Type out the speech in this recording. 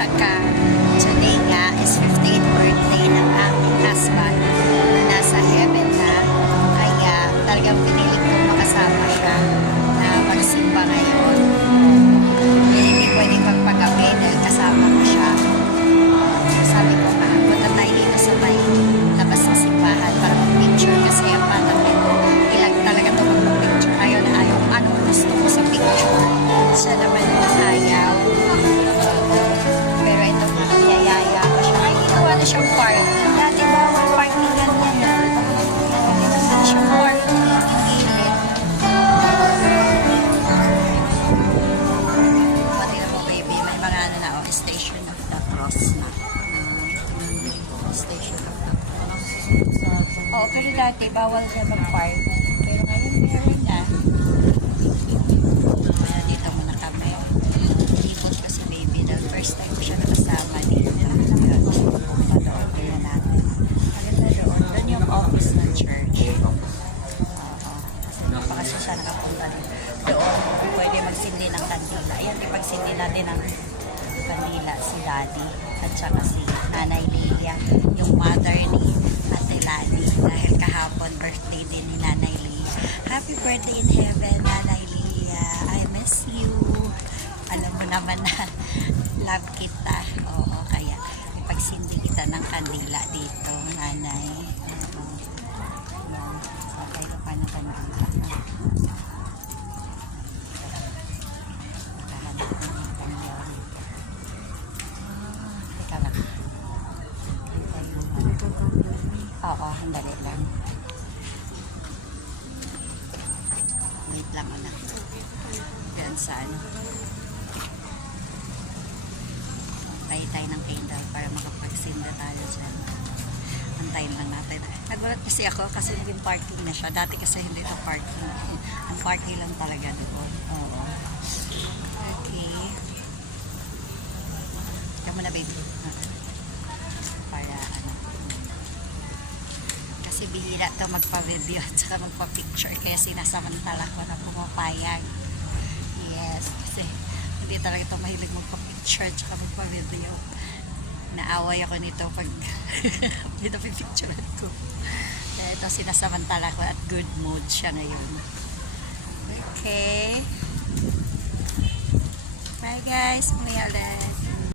Tsaka, today nga is 15th birthday ng aking husband na nasa heaven na. Kaya talagang piniling kong makasama siya na magsimba ngayon. Hindi pwedeng magpagabi dahil kasama ko siya. Sabi ko nga, punta tayo dito sa may labas ng simbahan para mag-picture kasi ang bata nito ilang talaga ito mag-picture. Ayaw na ayaw. Anong gusto ko sa picture? Siya naman ayaw. Pero ito nga, yayaya ko siya. Ay, ginawa na siyang park. Dati bawal parking ganyan yan. Ginawa na siyang parking. Gilid. Pati na mo, baby. May mga ano na, Station of the Cross na. Station of the Cross. Oo, pero dati bawal siya mag-park. Pero ngayon meron na. Kaya dito muna kami. Ibot ko si baby dahil first time ko siya nakasama dito. Padoon kaya natin. Maganda doon. Doon yung office ng church. Kasi pa kasi siya nakapunta dito. Doon, pwede magsindi ng kandila. Ayan, ipagsindi natin ng kandila si Daddy at saka si Nanay Lilia, yung mother ni Ate Lani, dahil kahapon birthday din ni Nanay Lilia. Happy birthday in heaven, Nanay Lilia. I miss you. Alam mo naman na love kita. Oo, kaya ipagsindi kita ng kandila dito, Nanay. So, kayo pa ng kandila. Oo, handali lang. Wait lang muna. Diyan sa ano. Tayo tayo ng candle para makapagsinda tayo dyan. Antayin lang natin. Nagulat kasi ako kasi naging parking na siya. Dati kasi hindi ito parking. Ang parking lang talaga doon. Oo. Okay. Ikaw muna, baby. Para ano. Kasi bihira ito magpa-video at saka magpa-picture. Kaya sinasamantala ko na pumapayag. Yes. Kasi hindi talaga ito mahilig magpa-picture at saka magpa-video. Naaway ako nito pag pinapipicture ko. Kaya ito sinasamantala ko at good mood siya ngayon. Okay. Bye guys. Muli ulit.